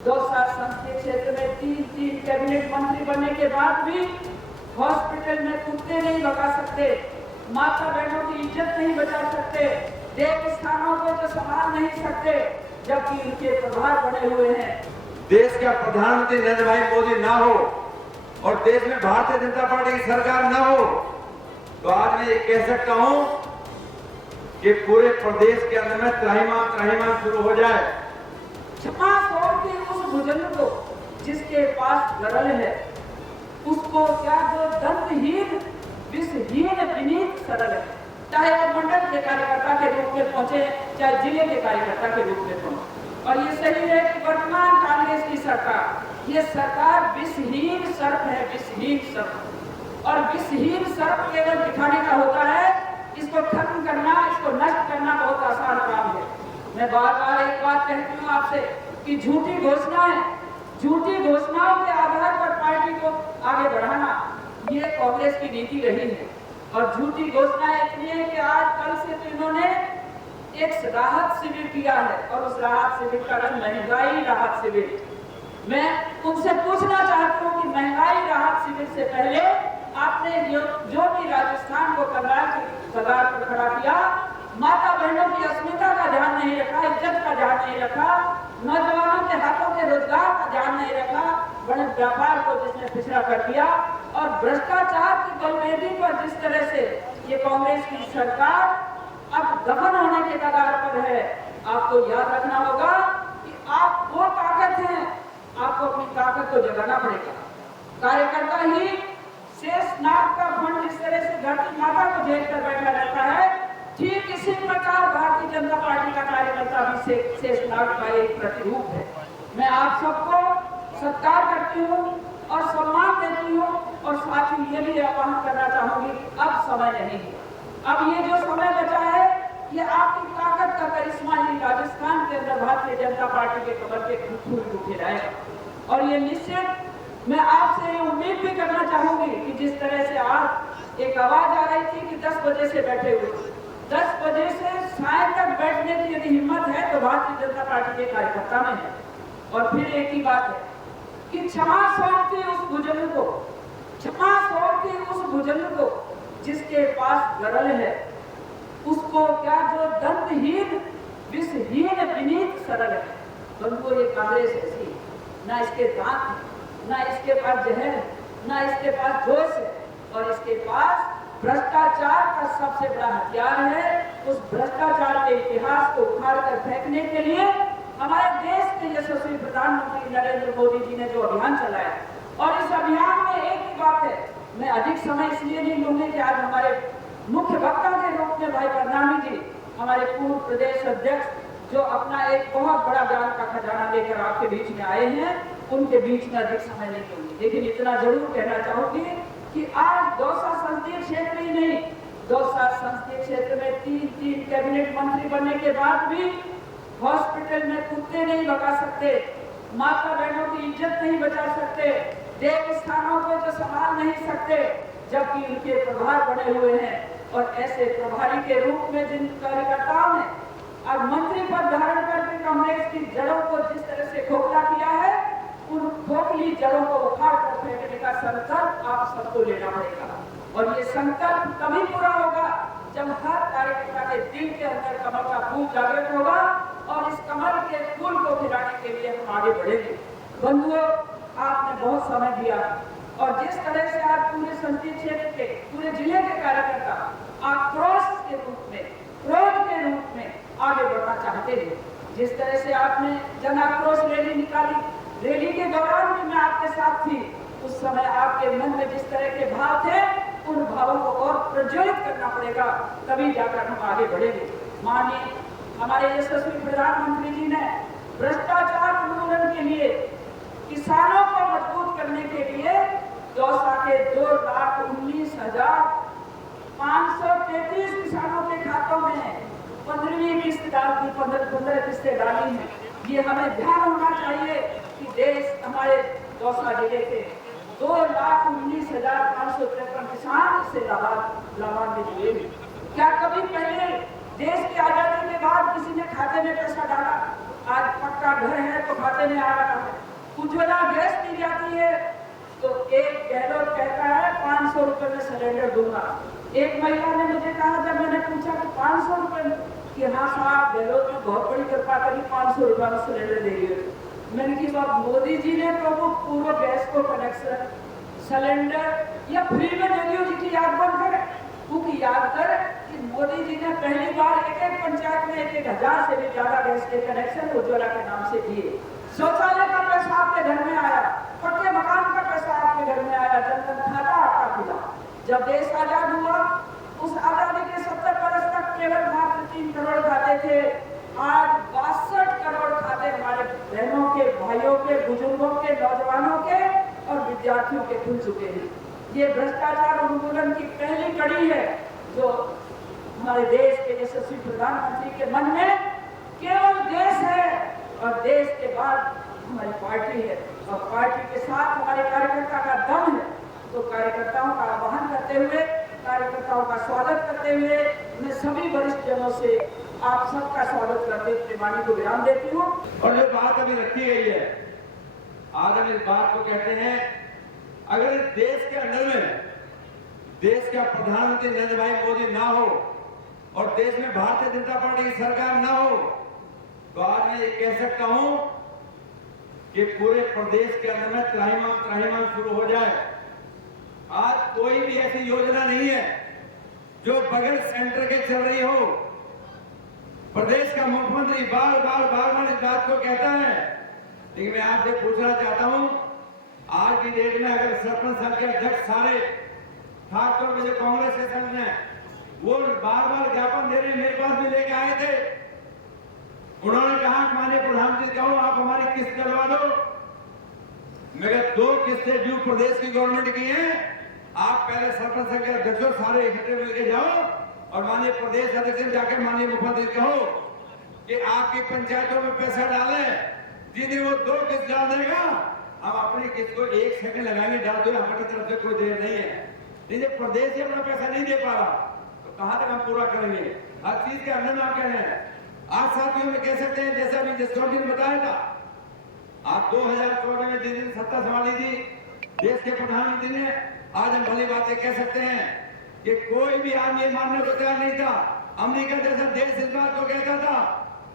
दौसा संसदीय क्षेत्र में तीन कैबिनेट मंत्री बनने के बाद भी हॉस्पिटल में कुत्ते नहीं भगा सकते, माता बहनों की इज्जत नहीं बचा सकते, देव स्थानों को तो संभाल नहीं सकते, जबकि उनके प्रभार बने हुए हैं। देश का प्रधानमंत्री नरेंद्र भाई मोदी ना हो और देश में भारतीय जनता पार्टी की सरकार ना हो तो आज मैं ये कह सकता हूं कि पूरे प्रदेश के अंदर में त्राहिमाम शुरू हो जाए। क्षमा छोड़ के उस बुजुर्ग को जिसके पास गरल है, उसको क्या जो दंतहीन विषहीन विनीत सरल है, चाहे वो मंडल के कार्यकर्ता के रूप में पहुंचे, चाहे जिले के कार्यकर्ता के रूप में पहुंचे। और ये सही है कि वर्तमान कांग्रेस की सरकार, ये सरकार विषहीन सर्प है, विषहीन सर्प। और विषहीन सर्प केवल दिखाने का होता है, इसको खत्म करना, इसको नष्ट करना बहुत आसान काम है। मैं बार बार एक बात कहती हूँ आपसे कि झूठी घोषणाएं, झूठी घोषणाओं के आधार पर पार्टी को आगे बढ़ाना, ये कांग्रेस की नीति रही है। और झूठी घोषणाएं इतनी है कि आज कल से तो इन्होंने एक राहत शिविर किया है और उस राहत शिविर का नाम महंगाई राहत शिविर। मैं उनसे पूछना चाहती हूँ कि महंगाई राहत शिविर से पहले आपने जो भी राजस्थान को कगार पर खड़ा किया, माता बहनों की अस्मिता का ध्यान नहीं रखा, इज्जत का ध्यान नहीं रखा, नौजवानों के हाथों के रोजगार का ध्यान नहीं रखा, बड़े व्यापार को जिसने पिछड़ा कर दिया और भ्रष्टाचार की बलवेदी पर जिस तरह से ये कांग्रेस की सरकार अब दफन होने के कगार पर है। आपको याद रखना होगा कि आप वो ताकत हैं, आपको अपनी ताकत को जगाना पड़ेगा। कार्यकर्ता ही शेषनाग का फंड जिस तरह से धरती माता को झेल कर बैठा रहता है, ठीक इसी प्रकार भारतीय जनता पार्टी का कार्यकर्ता भी शेषनाग का एक प्रतिरूप है। मैं आप सबको सत्कार करती हूँ और सम्मान देती हूँ और साथ ही ये भी आह्वान करना चाहूंगी, अब समय नहीं है। अब ये जो समय बचा है, ये आपकी ताकत का करिश्मा ही राजस्थान के अंदर भारतीय जनता पार्टी के कमर के फूल उठे रहेगा। और ये निश्चित मैं आपसे ये उम्मीद भी करना चाहूंगी कि जिस तरह से आज एक आवाज आ रही थी कि 10 बजे से बैठे हुए, 10 बजे से साय तक बैठने की यदि हिम्मत है तो भारतीय जनता पार्टी के कार्यकर्ता में है। और फिर एक ही बात है कि क्षमा सौंपती उस बुजुर्ग को, क्षमा सौंपती उस बुजुर्ग को जिसके पास गरल है, उसको क्या जो दंतहीन विषहीन विनीत सरल है। बंधुओं, ये कांग्रेस ऐसी, ना इसके दांत है, ना इसके पास जहर है, ना इसके पास जोश है, और इसके पास भ्रष्टाचार का सबसे बड़ा हथियार है। उस भ्रष्टाचार के इतिहास को उखाड़ कर फेंकने के लिए हमारे देश के यशस्वी प्रधानमंत्री नरेंद्र मोदी जी ने जो अभियान चलाया, और इस अभियान में एक ही बात है, मैं अधिक समय इसलिए नहीं लूंगी कि आज हमारे मुख्य वक्ता के रूप में भाई परनामी जी, हमारे पूर्व प्रदेश अध्यक्ष, जो अपना एक बहुत बड़ा ज्ञान का खजाना लेकर आपके बीच में आए हैं, उनके बीच में अधिक समय नहीं लूंगी। लेकिन इतना जरूर कहना चाहूंगी कि आज दौसा संसदीय क्षेत्र ही नहीं, दौसा संसदीय क्षेत्र में तीन कैबिनेट मंत्री बनने के बाद भी हॉस्पिटल में कुत्ते नहीं भगा सकते, माता बहनों की इज्जत नहीं बचा सकते, देव स्थानों को तो संभाल नहीं सकते, जबकि उनके प्रभार बने हुए हैं। और ऐसे प्रभारी के रूप में जिन कार्यकर्ताओं ने अब मंत्री पद धारण करके कांग्रेस की जड़ों को जिस तरह से खोखला किया है, उन खोखली जड़ों को उखाड़ कर फेंकने का संकल्प आप सबको लेना पड़ेगा। और ये संकल्प तभी पूरा होगा जब हर कार्यकर्ता के दिल के अंदर कमल का फूल जागृत होगा, और इस कमल के फूल को खिलाने के लिए हम आगे बढ़ेंगे। बंधुओं, आपने बहुत समय दिया, और जिस तरह से आज पूरे संसदीय क्षेत्र के, पूरे जिले के कार्यकर्ता आक्रोश के रूप में, क्रोध के रूप में आगे बढ़ना चाहते हैं, जिस तरह से आपने जन आक्रोश रैली निकाली, रैली के दौरान भी मैं आपके साथ थी, उस समय आपके मन में जिस तरह के भाव थे, उन भावों को और प्रज्वलित करना पड़ेगा, तभी जाकर हम आगे बढ़ेंगे। माननीय हमारे यशस्वी प्रधानमंत्री जी ने भ्रष्टाचार उन्मूलन के लिए, किसानों को मजबूत करने के लिए दौसा के 2,19,533 किसानों के खातों में 15वीं किस्त डाली, 15 किस्तें डाली हैं। ये हमें ध्यान होना चाहिए कि देश, हमारे दौसा जिले के 2,19,553 किसान इससे लाभान्वित हुए। क्या कभी पहले देश की आजादी के बाद किसी ने खाते में पैसा डाला? आज पक्का घर है तो खाते में आ रहा है, उज्ज्वला गैस दी जाती है तो एक गहलोत कहता है 500 रुपए में सिलेंडर दूंगा। एक महिला ने मुझे कहा जब मैंने पूछा कि 500 रुपए में, कि हाँ साहब गहलोत में बहुत बड़ी कृपा करी 500 रुपए में सिलेंडर दे दिए। मैंने की बात मोदी जी ने तो वो पूरा गैस को कनेक्शन सिलेंडर या फ्री में दे दियो जी की याद बन कर, क्योंकि याद कर कि मोदी जी ने पहली बार एक पंचायत में 1000 से भी ज्यादा गैस के कनेक्शन उज्ज्वला के नाम से दिए। शौचालय का पैसा आपके घर में आया, पक्के मकान का पैसा आपके घर में आया, जनधन खाता आपका खुला। जब देश आजाद हुआ उस आजादी के 70 वर्ष तक केवल मात्र 3 करोड़ खाते थे, आज 62 करोड़ खाते हमारे बहनों के, भाइयों के, बुजुर्गों के, नौजवानों के और विद्यार्थियों के खुल चुके हैं। ये भ्रष्टाचार उन्मूलन की पहली कड़ी है जो हमारे देश के यशस्वी प्रधानमंत्री के मन में केवल देश है और देश के बाद हमारी पार्टी है और पार्टी के साथ हमारे कार्यकर्ता का दम है। तो कार्यकर्ताओं का आह्वान करते हुए, कार्यकर्ताओं का स्वागत करते हुए मैं सभी वरिष्ठ जनों से आप सबका स्वागत करते हुए वाणी को विराम देती हूँ। और जो बात अभी रखी गई है, आज हम इस बात को कहते हैं, अगर इस देश के अंदर में देश का प्रधानमंत्री नरेंद्र भाई मोदी ना हो और देश में भारतीय जनता पार्टी की सरकार ना हो, तो आज मैं ये कह सकता हूं कि पूरे प्रदेश के अंदर में त्राहिमाम शुरू हो जाए। आज कोई भी ऐसी योजना नहीं है जो बगैर सेंटर के चल रही हो। प्रदेश का मुख्यमंत्री बार बार इस बात को कहता है, लेकिन मैं आपसे पूछना चाहता हूं, आज की डेट में अगर सरपंच संघ के अध्यक्ष सारे, खासतौर पर जो कांग्रेस के संघ हैं, वो बार ज्ञापन दे रहे, मेरे पास भी लेके आए थे। उन्होंने कहा माननीय प्रधानमंत्री कहो आप हमारी किस्त करवा दो। मगर 2 किस्तें जो प्रदेश की गवर्नमेंट की हैं, आप पहले सरपंच संघ के अध्यक्षों सारे इकट्ठे मिलकर जाओ और माननीय प्रदेश अध्यक्ष से जाकर माननीय मुख्यमंत्री कहो कि आपकी पंचायतों में पैसा डालें। जिन्हें वो 2 किस्त डाल देगा, हम अपनी किस्त को 1 सेकंड लगाएंगे, डाल दो, हमारी तरफ से कोई देर नहीं है। नहीं प्रदेश ही अपना पैसा नहीं दे पा रहा तो कहां तक हम पूरा करेंगे? हर चीज के अंदर आप कह रहे हैं। आज साथियों में कह सकते हैं, जैसा अभी जसवंत ने बताया था, आप 2014 में जिस दिन सत्ता संभाली थी देश के प्रधानमंत्री ने, आज हम भली बातें कह सकते हैं कि कोई भी आदमी ये मानने को तैयार नहीं था। अमेरिका जैसा देश इस बात को कहता था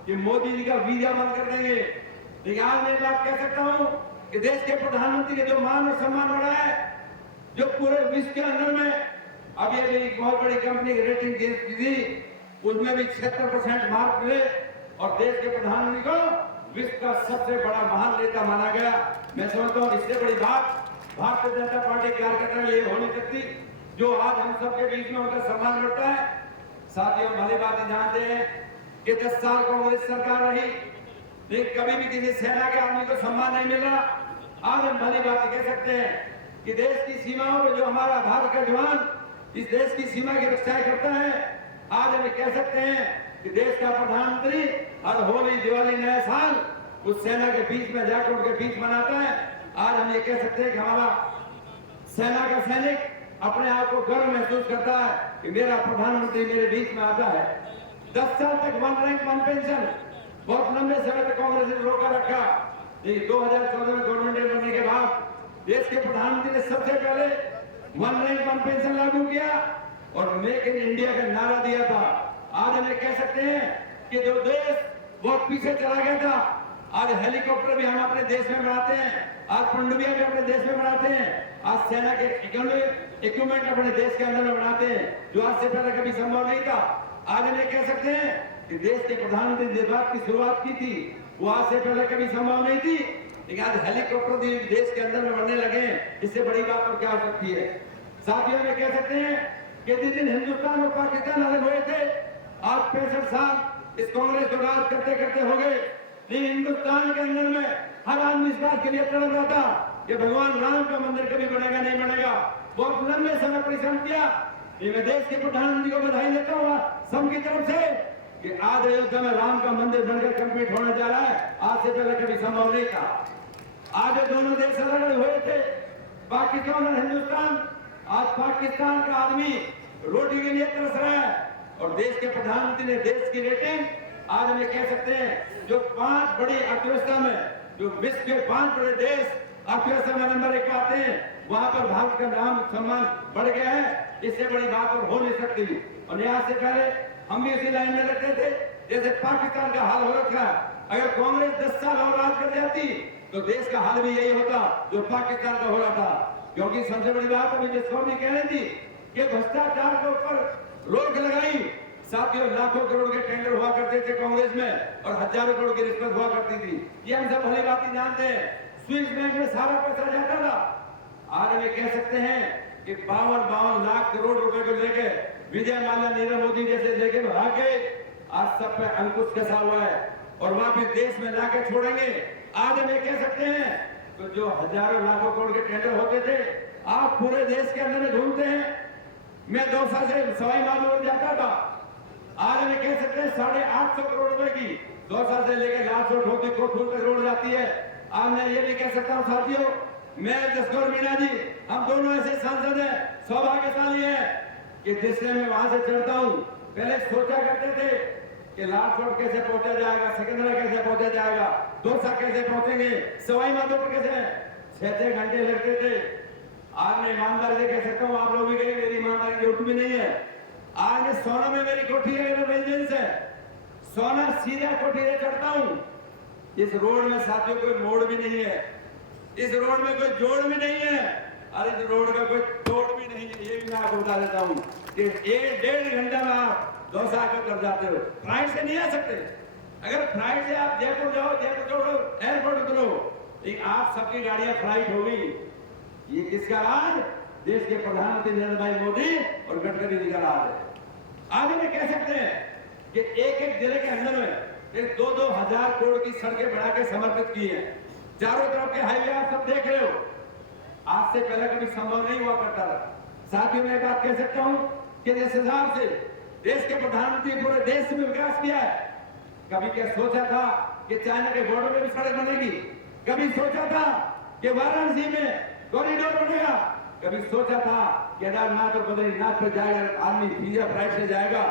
कि मोदी जी का वीजा बंद कर देंगे। लेकिन आज मैं बात कह सकता हूं कि देश के प्रधानमंत्री के जो मान और सम्मान बढ़ा है, जो पूरे विश्व के अंदर में अभी एक बहुत बड़ी कंपनी की रेटिंग दी, उसमें भी 76% मार्क मिले और देश के प्रधानमंत्री को विश्व का सबसे बड़ा महान नेता माना गया। मैं समझता हूँ इससे बड़ी बात भारतीय जनता पार्टी कार्यकर्ता के लिए हो नहीं सकती, जो आज हम सबके बीच में उनका सम्मान बढ़ता है। साथियों भली बातें जानते हैं कि 10 साल कांग्रेस सरकार रही, लेकिन कभी भी किसी सेना के आदमी को सम्मान नहीं मिल रहा। आज हम भली बातें कह सकते हैं कि देश की सीमाओं पर जो हमारा भारत का जवान इस देश की सीमा की रक्षा करता है, आज हम कह सकते हैं कि देश का प्रधानमंत्री हर होली, दिवाली, नया साल उस सेना के बीच में जाकर उनके बीच मनाता है। आज हम ये कह सकते हैं कि हमारा सेना का सैनिक अपने आप को गर्व महसूस करता है कि मेरा प्रधानमंत्री मेरे बीच में आता है। 10 साल तक 1 रैंक 1 पेंशन बहुत लंबे समय तक कांग्रेस ने रोका रखा, लेकिन 2014 में गवर्नमेंट बनने के बाद देश के प्रधानमंत्री ने सबसे पहले 1 रैंक 1 पेंशन लागू किया और मेक इन इंडिया का नारा दिया था। आज हमें कह सकते हैं कि जो देश बहुत पीछे चला गया था, आज हेलीकॉप्टर भी हम अपने देश में बनाते हैं, आज पनडुब्बियां भी अपने देश में बनाते हैं, आज सेना के इक्विपमेंट अपने देश के अंदर में बनाते हैं, जो आज से पहले कभी संभव नहीं था। आज हमें कह सकते हैं कि देश के प्रधानमंत्री ने बात की शुरुआत की थी, वो आज से पहले कभी संभव नहीं थी, लेकिन आज हेलीकॉप्टर भी देश के अंदर में बनने लगे। इससे बड़ी बात और क्या हो सकती है? साथियों में कह सकते हैं कि जिस दिन हिंदुस्तान और पाकिस्तान अलग हुए थे, आज 65 साल इस कांग्रेस को राज करते करते हो गए, लेकिन हिंदुस्तान के अंदर में हर आदमी इस बात के लिए तड़प रहा था कि भगवान राम का मंदिर कभी बनेगा नहीं बनेगा। बहुत लंबे समय परिश्रम किया। मैं देश के प्रधानमंत्री को बधाई देता हूँ सब की तरफ से कि आज अयोध्या में राम का मंदिर बनकर कंप्लीट होने जा रहा है। आज से पहले कभी संभव नहीं था। आज दोनों देश अलग हुए थे, पाकिस्तान और हिंदुस्तान। आज पाकिस्तान का आदमी रोटी के लिए तरस रहा है और देश के प्रधानमंत्री ने देश की रेटिंग आज हमें कह सकते हैं जो 5 बड़ी अर्थव्यवस्था में, जो विश्व के 5 बड़े देश अर्थव्यवस्था में नंबर 1 आते हैं, वहां पर भारत का नाम सम्मान बढ़ गया है। इससे बड़ी बात और हो नहीं सकती। और यहाँ से पहले हम भी इसी लाइन में लगते थे जैसे पाकिस्तान का हाल हो रखा है। अगर कांग्रेस 10 साल और राज कर जाती तो देश का हाल भी यही होता जो पाकिस्तान का हो रहा था। क्योंकि सबसे बड़ी बात अभी जिस कौन कह रही थी कि भ्रष्टाचार के ऊपर रोक लगाई। साथियों, लाखों करोड़ के टेंडर हुआ करते थे कांग्रेस में और हजारों करोड़ की रिश्वत हुआ करती थी। ये हम सब भली बात जानते हैं। स्विस बैंक में सारा पैसा जाता था। आज वे कह सकते हैं कि 52 लाख करोड़ रुपए को लेके विजय माल्या, नीरव मोदी जैसे लेके भागे, आज सब पे अंकुश कसा हुआ है और वापिस देश में लाके छोड़ेंगे। आज वे कह सकते हैं तो जो हजारों लाखों करोड़ के टेंडर होते थे, आप पूरे देश के अंदर में घूमते हैं। मैं दौसा से सवाई माधोपुर जाता था। आज वे कह सकते हैं 850 करोड़ रुपए की दौसा से लेकर लालसोट होती कोटपुर तक रोड जाती है। आज मैं ये भी कह सकता हूँ साथियों, मैं जसकौर मीणा जी, हम दोनों ऐसे सांसद हैं, सौभाग्यशाली है कि जिससे मैं वहां से चढ़ता हूँ। पहले सोचा करते थे कि लालसोट कैसे पहुंचा जाएगा, सिकंदरा कैसे पहुंचा जाएगा, दौसा कैसे पहुंचेंगे, सवाई माधोपुर कैसे, 6-6 घंटे लगते थे। आज मैं ईमानदारी से कह सकता हूँ, आप लोग भी कहेंगे मेरी ईमानदारी की उठ भी नहीं है। आज सोना में मेरी कोठी है, मेरा रेजिडेंस है, सोना सीधा कोठी से चढ़ता हूँ। इस रोड में साथियों कोई मोड़ भी नहीं है, इस रोड में कोई जोड़ भी नहीं है और इस रोड का कोई तोड़ भी नहीं है। ये भी मैं आपको बता देता हूँ कि 1-1.5 घंटा में आप दौसा को कर जाते हो। फ्लाइट से नहीं आ सकते। अगर फ्लाइट से आप जयपुर जाओ, जयपुर छोड़ो, एयरपोर्ट उतरो, लेकिन आप सबकी गाड़ियां फ्लाइट हो गई। ये किसका राज? देश के प्रधानमंत्री नरेंद्र भाई मोदी और गडकरी जी का राज है। आगे में कह सकते हैं कि एक-एक जिले के अंदर में 2-2 हजार करोड़ की सड़कें बढ़ा के समर्पित की है। चारों तरफ के हाईवे आप सब देख रहे हो। आज से पहले कभी संभव नहीं हुआ करता था। साथियों, मैं बात कह सकता हूं कि जिस हिसाब से देश के प्रधानमंत्री पूरे देश में विकास किया है, कभी क्या सोचा था कि चाइना के बॉर्डर में भी सड़क बनेगी? कभी सोचा था कि वाराणसी में कॉरिडोर बनेगा? कभी सोचा था केदारनाथ और बद्रीनाथ पर जाएगा आदमी वीजा फ्लाइट से जाएगा?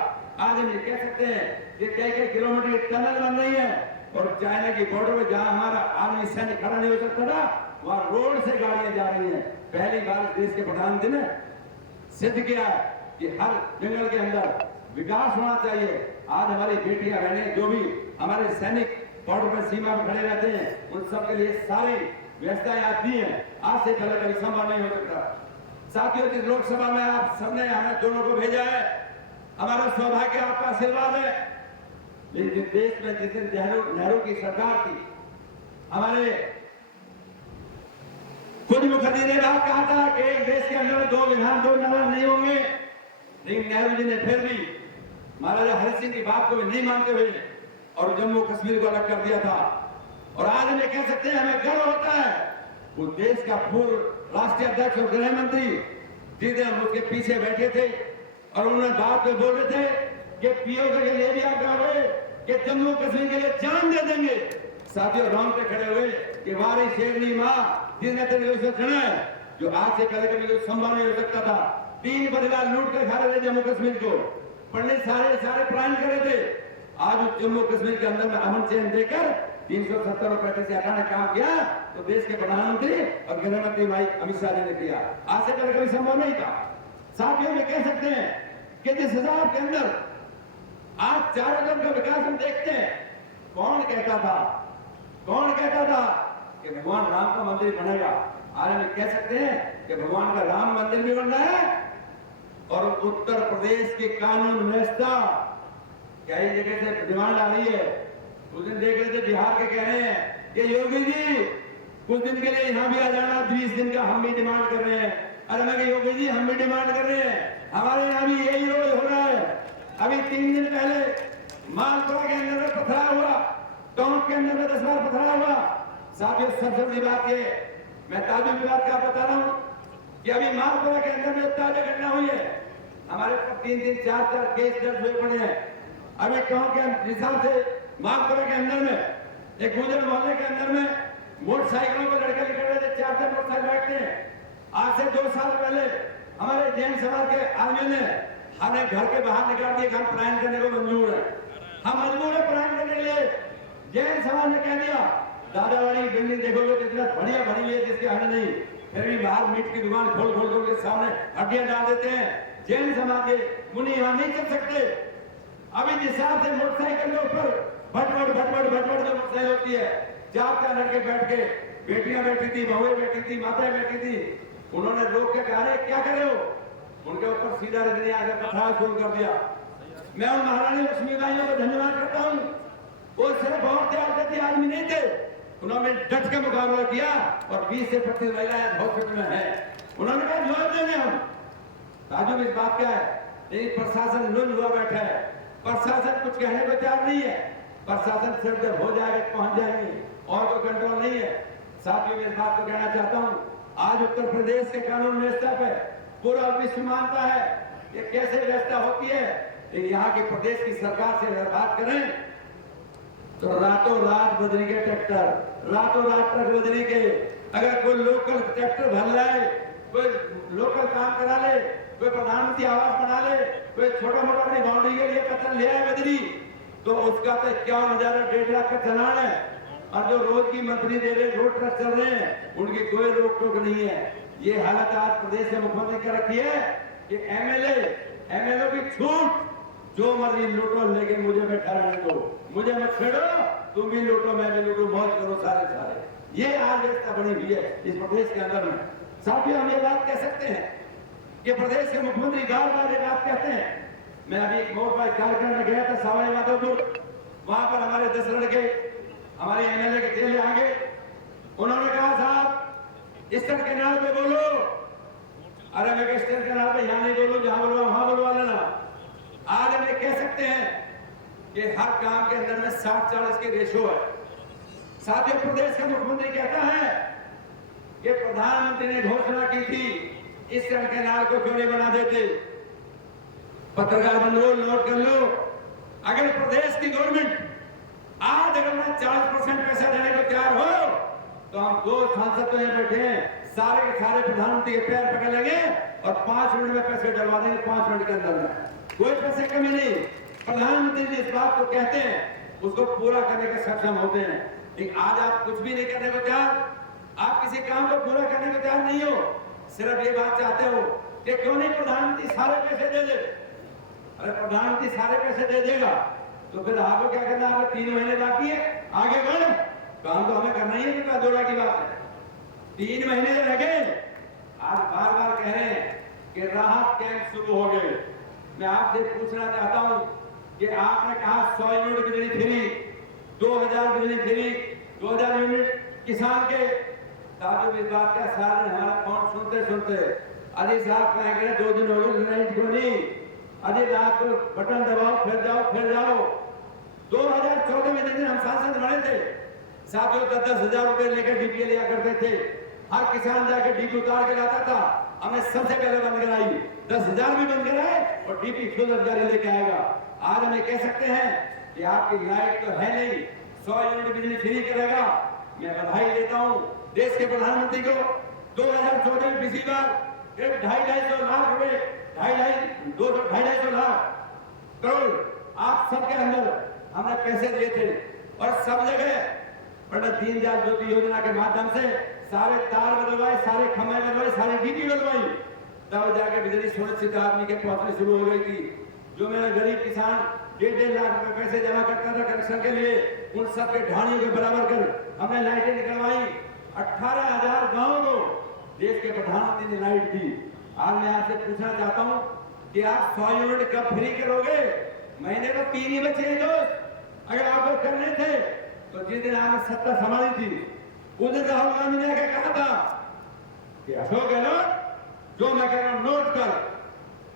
आज हम ये कह सकते हैं कि कई किलोमीटर की टनल बन रही है और चाइना की बॉर्डर में जहां हमारा आर्मी सैनिक खड़ा नहीं हो सकता था, वहां रोड से गाड़ियां जा रही हैं। पहली बार देश के प्रधानमंत्री ने सिद्ध किया कि हर जंगल के अंदर विकास होना चाहिए। आज हमारी बेटियां बहनें जो भी हमारे सैनिक बॉर्डर पर सीमा पर खड़े रहते हैं, उन सबके लिए सारी व्यवस्थाएं आती हैं। आज से पहले कभी संभव नहीं हो सकता। साथियों, जिस लोकसभा में आप सबने हमें दोनों को भेजा है, हमारा सौभाग्य, आपका आशीर्वाद है। लेकिन देश में जिस दिन नेहरू की सरकार थी, हमारे कुछ मुखर्जी ने बात कहा था कि एक देश के अंदर 2 विधान 2 नगर नहीं होंगे। लेकिन नेहरू जी ने फिर भी महाराजा हरि सिंह की बात को भी नहीं मानते हुए और जम्मू कश्मीर को अलग कर दिया था। और आज हमें कह सकते हैं, हमें गर्व होता है, वो देश का पूर्व राष्ट्रीय अध्यक्ष और गृह मंत्री जिस हम उसके पीछे बैठे थे और उन्होंने बात में बोल रहे थे कि पीओ के लिए भी आप कहोगे कि जम्मू कश्मीर के लिए जान दे देंगे। साथियों, राम पे खड़े हुए कि वारी शेरनी माँ जिसने तेरे को चुना है, जो आज से पहले कभी संभव नहीं हो सकता था। 3 परिवार लूट कर खा रहे थे जम्मू कश्मीर को, पंडित सारे प्लान कर रहे थे। आज जम्मू कश्मीर के अंदर में अमन चैन देकर 370 रुपए से हटाने काम किया तो देश के प्रधानमंत्री और गृह मंत्री भाई अमित शाह जी ने किया। आज से पहले कभी संभव नहीं था। साथियों, में कह सकते हैं कि जिस हिसाब के अंदर आज चारों तरफ का विकास हम देखते हैं, कौन कहता था कि भगवान राम का मंदिर बनेगा? आज हम कह सकते हैं कि भगवान का राम मंदिर भी बन रहा है और उत्तर प्रदेश की कानून व्यवस्था कई जगह से डिमांड आ रही है। उस दिन देख रहे थे बिहार के कह रहे हैं कि योगी जी कुछ दिन के लिए यहाँ भी आ जाना, 20 दिन का हम भी डिमांड कर रहे हैं। अरे मैं योगी जी हम भी डिमांड कर रहे हैं, हमारे यहाँ भी यही रोज हो रहा है। अभी 3 दिन पहले मालपुरा के अंदर में पथरा हुआ, टोंक के अंदर में 10 बार पथरा हुआ। साथियों, सबसे बड़ी बात ये, मैं ताजुब की बात क्या बता रहा हूँ कि अभी मालपुरा के अंदर में ताजा घटना हुई है। हमारे 3-3, 4-4 केस दर्ज हुए पड़े हैं। अभी टोंक के हिसाब से मालपुरा के अंदर में एक गुजर मोहल्ले के अंदर में मोटरसाइकिलों पर लड़के निकल रहे थे, 4-4 मोटरसाइकिल बैठते हैं। आज से 2 साल पहले हमारे जैन समाज के आदमी ने हमें घर के बाहर निकाल दिए। हम पलायन करने को मंजूर है, हम मजबूर है पलायन करने के लिए। जैन समाज ने कह दिया दादावाड़ी बिल्डिंग देखोगे तो इतना बढ़िया बनी हुई है जिसके हद नहीं, फिर भी बाहर मीट की दुकान खोल खोल खोल के सामने हड्डियां डाल देते हैं। जैन समाज के मुनि यहाँ नहीं चल सकते। अभी जिस हिसाब से मोटरसाइकिल के ऊपर भटभट भटभट भटभट जो मोटरसाइकिल होती है, 4 लड़के बैठ के, बेटियां बैठी थी, बहुएं बैठी थी, माताएं बैठी थी, उन्होंने रोक के कहा क्या करे हो, उनके ऊपर सीधा रजनी आकर पथराव शुरू कर दिया। मैं उन महारानी लक्ष्मीबाइयों को धन्यवाद करता हूँ, वो सिर्फ बहुत त्याग करती आदमी नहीं थे, उन्होंने डट के मुकाबला किया और 20 से 25 महिलाएं हॉस्पिटल में है। उन्होंने कहा जवाब देंगे हम। ताजुब इस बात क्या है, लेकिन प्रशासन लुल हुआ बैठा है, प्रशासन कुछ कहने को तैयार नहीं है। प्रशासन सिर्फ जब हो जाएगा पहुंच जाएंगे और कोई कंट्रोल नहीं है। साथियों मैं इस बात को कहना चाहता हूँ, आज उत्तर प्रदेश के कानून व्यवस्था पे पूरा विश्व मानता है ये कैसे व्यवस्था होती है, लेकिन यहाँ की प्रदेश की सरकार से अगर बात करें तो रातों रात बदली के ट्रैक्टर, रातों रात ट्रक बदली के, अगर कोई लोकल ट्रैक्टर भर लाए, कोई लोकल काम करा ले, कोई प्रधानमंत्री आवास बना ले, कोई छोटा मोटा अपनी बाउंड्री के लिए पत्थर ले आए बदली, तो उसका तो 51,000 1.5 लाख का चालान है। और जो रोज की मंत्री दे रहे रोड ट्रक चल रहे हैं उनकी कोई रोक टोक नहीं है। ये हालत आज प्रदेश के मुख्यमंत्री कर रखी है कि एमएलए की छूट, जो मर्जी लूटो लेकिन मुझे बैठा रहने दो, मुझे मत छेड़ो, तुम भी लूटो मैं भी लूटो, मौज करो सारे। ये आज व्यवस्था बनी हुई है इस प्रदेश के अंदर में। साथियों हम ये बात कह सकते हैं कि प्रदेश के मुख्यमंत्री बार-बार ये बात कहते हैं। मैं अभी एक मोड़ पर कार्यक्रम में गया था सवाई माधोपुर, वहां पर हमारे 10 लड़के हमारे एमएलए के चेले आ गए, उन्होंने कहा साहब ईस्टर्न कैनाल पे बोलो। अरे मैं ईस्टर्न कैनाल पे यहाँ नहीं बोलूं, जहां बोलूं वहां बोलवा लेना। आज हम ये कह सकते हैं कि हर काम के अंदर में 60-40 की रेशो है। साथियों प्रदेश का मुख्यमंत्री कहता है कि प्रधानमंत्री ने घोषणा की थी ईस्टर्न कैनाल को क्यों नहीं बना देते। पत्रकार बंधुओं नोट कर लो, अगर प्रदेश की गवर्नमेंट आज अगर मैं 40% पैसा देने को तैयार हो तो हम 2 सांसद तो यहाँ बैठे हैं, सारे के सारे प्रधानमंत्री के पैर पकड़ लेंगे और 5 मिनट में पैसे डलवा देंगे, 5 मिनट के अंदर में कोई पैसे कमी नहीं। प्रधानमंत्री जी इस बात को कहते हैं उसको पूरा करने के सक्षम होते हैं। लेकिन आज आप कुछ भी नहीं करने को तैयार, आप किसी काम को पूरा करने को तैयार नहीं हो, सिर्फ ये बात चाहते हो कि क्यों नहीं प्रधानमंत्री सारे पैसे दे दे। अरे प्रधानमंत्री सारे पैसे दे देगा तो फिर आपको क्या करना है, 3 महीने बाकी है, आगे बढ़, काम तो हमें करना ही है, क्या दौड़ा की बात है। 3 महीने लगे, आज बार बार कह रहे हैं कि राहत कैंप शुरू हो गए। मैं आपसे पूछना चाहता हूं कि आपने कहा 100 यूनिट बिजली फ्री, 2000 बिजली फ्री, 2000 यूनिट किसान के। ताजुब इस बात का सारे हमारा फोन सुनते सुनते अली साहब कहेंगे 2 दिन हो गए लाइट बनी, अरे रात को बटन दबाओ फिर जाओ। 2014 में जिस हम सांसद बने थे, साथियों 10,000 रुपए लेकर डीपी लिया करते थे, हर किसान जाकर डीपी उतार के लाता था, हमने सबसे पहले बंद कराई, 10,000 भी बंद कराए और डीपी खुद अधिकारी लेके आएगा। आज हम कह सकते हैं कि आपकी लाइट तो है नहीं, 100 यूनिट बिजली फ्री करेगा। मैं बधाई देता हूँ देश के प्रधानमंत्री को। 2014 में पिछली बार 250 लाख रुपए, 250 लाख करोड़ आप सबके अंदर हमने पैसे दिए थे और सब जगह पंडित दीनदयाल ज्योति योजना के माध्यम से सारे तार बदलवाए, सारे खंभे बदलवाए, सारी डीपी बदलवाई, तब जाकर बिजली सुनिश्चित आदमी के पहुंचने शुरू हो गई थी। जो मेरा गरीब किसान 1.5 लाख रुपए पैसे जमा करता था कनेक्शन के लिए, उन सब के ढाणियों के बराबर कर हमने लाइटें निकलवाई। 18,000 गाँव को देश के प्रधानमंत्री ने लाइट दी। आज मैं आपसे पूछना चाहता हूं कि आप 100 यूनिट कब फ्री करोगे? महीने को 3 ही बचे हैं दोस्त। अगर आपको करने थे तो जिस दिन आपने सत्ता संभाली थी उस दिन राहुल गांधी ने कहा था कि अशोक गहलोत, जो मैं कह रहा हूं नोट कर,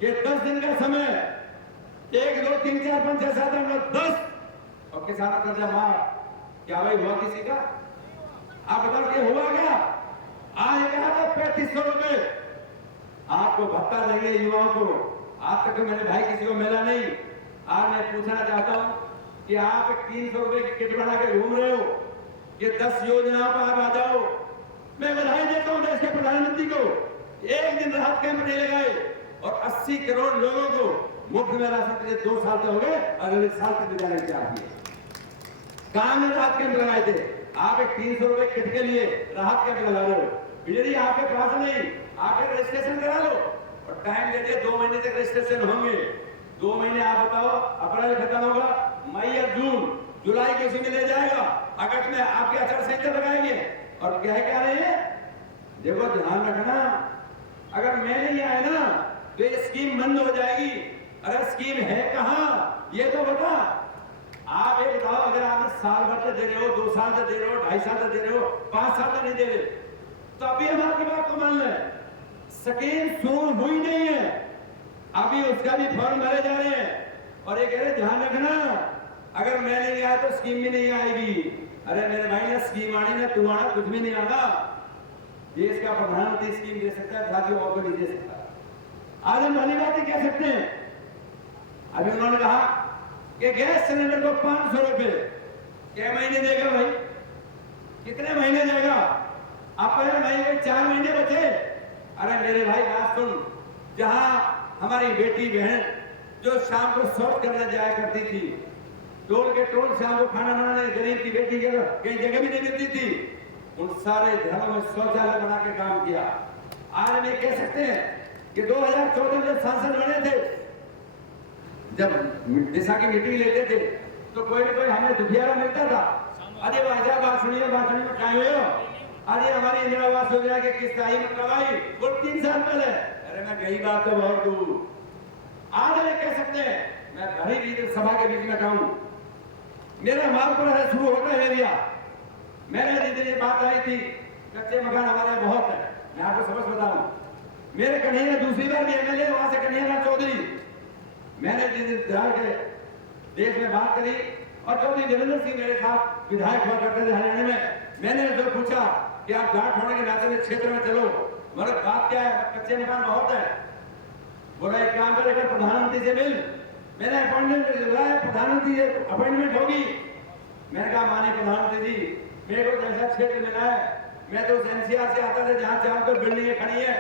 ये 10 दिन का समय, 1 2 3 4 5 6 7 8 9 10 और किसानों का कर्जा माफ। क्या भाई हुआ किसी का? आप बताओ कि हुआ क्या? आज कहा था 3500 रुपए आपको भत्ता देंगे युवाओं को। आज तक तो मेरे भाई किसी को मिला नहीं। आज मैं पूछना चाहता हूं कि आप 300 रुपए की किट बना के घूम रहे हो, ये 10 योजनाओं पर आप आ जाओ। मैं बधाई देता हूं देश के प्रधानमंत्री को, एक दिन राहत कैंप नहीं लगाए और 80 करोड़ लोगों को मुफ्त में राशन के लिए 2 साल तो हो गए, अगले साल तक जाने चाहिए। कहां में राहत कैंप लगाए थे? आप एक 300 रुपए किट के लिए राहत कैंप लगा रहे हो। बिजली आपके पास नहीं, आपके रजिस्ट्रेशन करा लो और टाइम दे दिए, 2 महीने तक रजिस्ट्रेशन होंगे। 2 महीने आप बताओ, अप्रैल खत्म होगा, मई या जून, जुलाई के उसी में ले जाएगा, अगस्त में आपके आचार संहिता लगाएंगे। और क्या रहे हैं? देखो ध्यान रखना, अगर मैं नहीं आया ना तो ये स्कीम बंद हो जाएगी। अगर स्कीम है कहां ये तो बता। आप ये बताओ, अगर आप साल भर से दे रहे हो, 2 साल से दे रहे हो, 2.5 साल से दे रहे हो, 5 साल से नहीं दे रहे, तो अभी हम आपकी बात को मान लें। स्कीम शुरू हुई नहीं है, अभी उसका भी फॉर्म भरे जा रहे हैं। और ये कह रहे ध्यान रखना, अगर मैं नहीं आया तो स्कीम भी नहीं आएगी। अरे मेरे भाई ने स्कीम आनी ना, तू आना, कुछ भी नहीं आना। देश का प्रधानमंत्री स्कीम दे सकता है, साथियों और को नहीं दे सकता। आज हम वाली बातें कह सकते हैं। अभी उन्होंने कहा कि गैस सिलेंडर को 500 रुपए क्या महीने देगा भाई? कितने महीने देगा? अप्रैल मई में 4 महीने बचे। अरे मेरे भाई बात सुन, जहां हमारी बेटी बहन जो शाम को शौच करने जाया करती थी, टोल के टोल शाम को खाना बनाने, गरीब की बेटी के कई जगह भी नहीं मिलती थी, उन सारे घरों में शौचालय बना के काम किया। आज हम ये कह सकते हैं कि 2014 में जब सांसद बने थे, जब दिशा की मीटिंग लेते थे तो कोई ना कोई हमें दुखियारा मिलता था। अरे वाजा बात सुनिए क्या हुए हो? अरे हमारी इंदिरा आवास योजना के किस्त आई में कब आई? वो 3 साल पहले। अरे मैं कही बात तो बहुत दूर। आज हम कह सकते हैं, मैं भरी भी सभा के बीच में कहूं, मेरा मालपुर है शुरू होता है एरिया। मेरे जिस दिन बात आई थी, कच्चे मकान हमारे बहुत है, मैं आपको समझ बताऊं। मेरे कन्हैया दूसरी बार भी एमएलए वहां से कन्हैया चौधरी, मैंने जिस दिन के देश में बात करी और चौधरी देवेंद्र सिंह मेरे साथ विधायक हुआ करते थे हरियाणा में, मैंने जो पूछा कि आप जाट होने के नाते में क्षेत्र में चलो, मतलब बात क्या है? कच्चे मकान बहुत है। बोला एक काम करेगा, प्रधानमंत्री से मिल। मैंने अपॉइंटमेंट दिलवाया, प्रधानमंत्री से अपॉइंटमेंट होगी। मैंने कहा माननीय प्रधानमंत्री जी, मेरे को जैसा क्षेत्र मिला है, मैं तो एनसीआर से आता था, जहां चार तो बिल्डिंगें खड़ी है,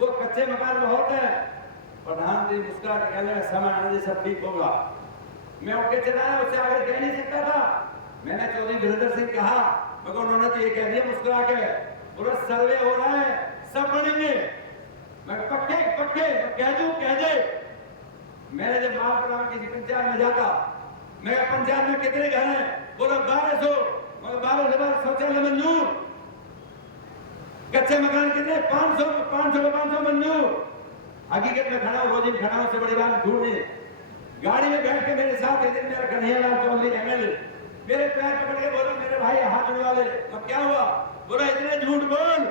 वो कच्चे मकान बहुत है। प्रधानमंत्री मुस्कुरा के कहने लगे, समय आने से सब ठीक होगा। मैं उठ के चला, उससे आगे कह नहीं सकता था। मैंने चौधरी वीरेंद्र सिंह कहा, मगर उन्होंने तो ये कह दिया मुस्कुरा के, पूरा सर्वे हो रहा है, सब बनेंगे। मैं पक्के पक्के कह दूं, कह दे। मैंने जब महापुरा किसी पंचायत में जाता, मैं पंचायत में कितने घर हैं? बोला 1200, मगर 1200 शौचालय मंजूर। कच्चे मकान कितने? 500 मंजूर। हकीकत में खड़ा हूं, रोज खड़ा हूं, से बड़ी बात झूठ नहीं। गाड़ी में बैठ के मेरे साथ एक दिन मेरा कन्हैयालाल चौधरी एमएलए मेरे पैर पकड़ के बोला, मेरे भाई हाथ जुड़वा ले। अब क्या हुआ? बोला इतने झूठ बोल,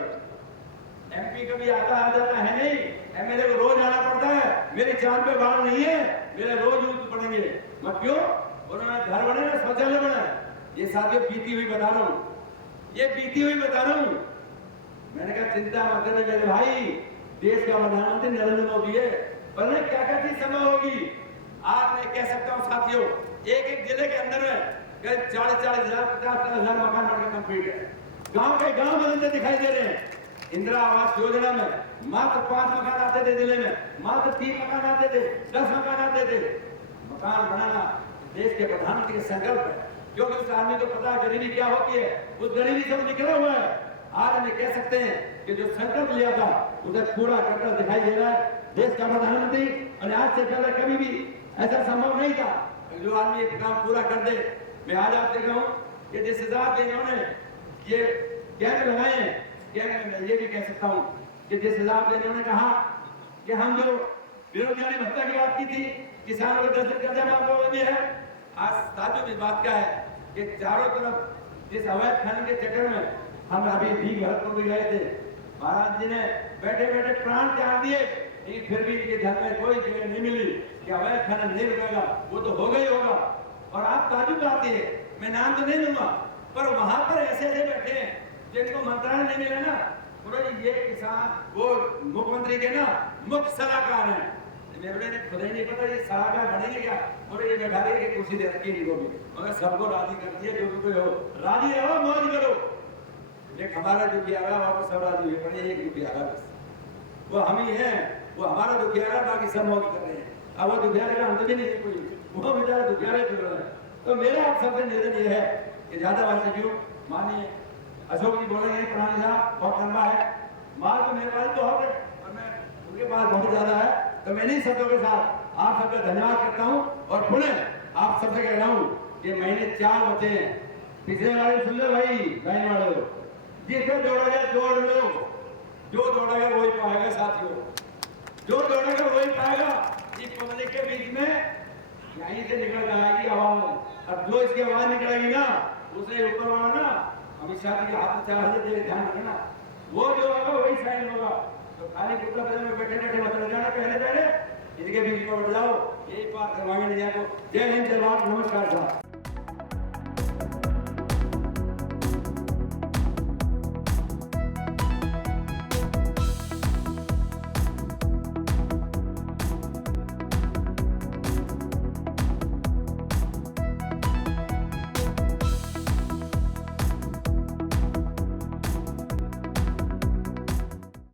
एमपी कभी आता आ जाता है नहीं, एमएलए को रोज आना पड़ता है। मेरी चांद पे बाढ़ नहीं है, मेरे रोज यूज पड़ेंगे। मैं क्यों? बोला घर बने ना, शौचालय बना। ये साथियों बीती हुई बता रहा हूं, ये बीती हुई बता रहा हूं। मैंने कहा चिंता मत करो मेरे भाई, देश का प्रधानमंत्री नरेंद्र मोदी है, पर क्या क्या चीज संभव होगी। आज मैं कह सकता हूं साथियों, एक जिले के अंदर में 40,000 50,000 मकान बनकर कंप्लीट है। गांव के गांव बदलते दिखाई दे रहे हैं। इंदिरा आवास योजना में मात्र 5 मकान आते थे जिले में, मात्र 3 मकान आते थे, 10 मकान आते थे। मकान बनाना देश के प्रधानमंत्री के संकल्प है, क्योंकि उस आदमी को पता है गरीबी क्या होती है, उस गरीबी से निकला हुआ है। आज हम कह सकते हैं कि जो संकल्प लिया था उसे पूरा करता दिखाई दे रहा है देश का प्रधानमंत्री। और आज से पहले कभी भी ऐसा संभव नहीं था जो आदमी एक काम पूरा कर दे। मैं आज आपसे कहूं कि जिस हिसाब से इन्होंने ये कैंप लगाए हैं, कैंप में ये भी कह सकता हूं कि जिस हिसाब से इन्होंने कहा कि हम जो बेरोजगारी भत्ता की बात की थी, किसानों को 10 कर्जा माफ हो गया है। आज साथियों की बात क्या है कि चारों तरफ जिस अवैध खनन के चक्कर में हम अभी भी भरतपुर भी गए थे, महाराज जी ने बैठे बैठे प्राण त्याग दिए, लेकिन फिर भी इनके घर में कोई जगह नहीं मिली कि अवैध खनन नहीं रुकेगा, वो तो होगा ही होगा। और आप ताजुब आती है, मैं नाम तो नहीं लूंगा, पर वहां पर ऐसे ऐसे बैठे हैं जिनको मंत्रालय नहीं मिला ना, उन्होंने ये किसान वो मुख्यमंत्री के ना मुख्य सलाहकार हैं। मेरे ने खुद ही नहीं पता ये सलाहकार बनेंगे क्या, और ये बैठा रहे कि कुर्सी दे रखी इनको भी, मगर सबको राजी कर दिया। जो भी कोई हो राजी रहो, मौज करो। एक हमारा दुखियारा वापस सब राजी हुए पड़े, एक दुखियारा बस वो हम ही हैं, वो हमारा दुखियारा, बाकी सब मौज कर रहे हैं। अब वो दुखियारे का अंत भी नहीं कोई, वो बेचारा दुखियारे फिर रहे हैं। तो मेरा आप सबसे निवेदन ये है कि ज्यादा बात सचिव मानिए अशोक जी बोलेंगे प्रणाली साहब बहुत लंबा है, माल तो मेरे पास बहुत है और मैं उनके पास बहुत ज्यादा है, तो मैं इन्हीं शब्दों के साथ आप सबका धन्यवाद करता हूं और पुनः आप सबसे कह रहा हूं कि महीने 4 बचे हैं। पिछले वाले सुन लो भाई लाइन वाले, जिसे दौड़ा जाए दौड़ लो, जो दौड़ेगा वही पाएगा साथियों, जो दौड़ेगा वही पाएगा। इस पब्लिक के बीच में यहीं से निकल आएगी आवाज, अब जो इसकी आवाज निकलेगी ना उसे ऊपर वाला ना अमित शाह के हाथ में 4,000 दे, ध्यान रखना, वो जो होगा वही साइन होगा। तो खाली कुत्ता बजाने में बैठे बैठे मत रह जाना, पहले पहले इनके बीच में बैठ जाओ, यही बात करवाएंगे नहीं आपको। जय हिंद, जय भारत, नमस्कार साहब।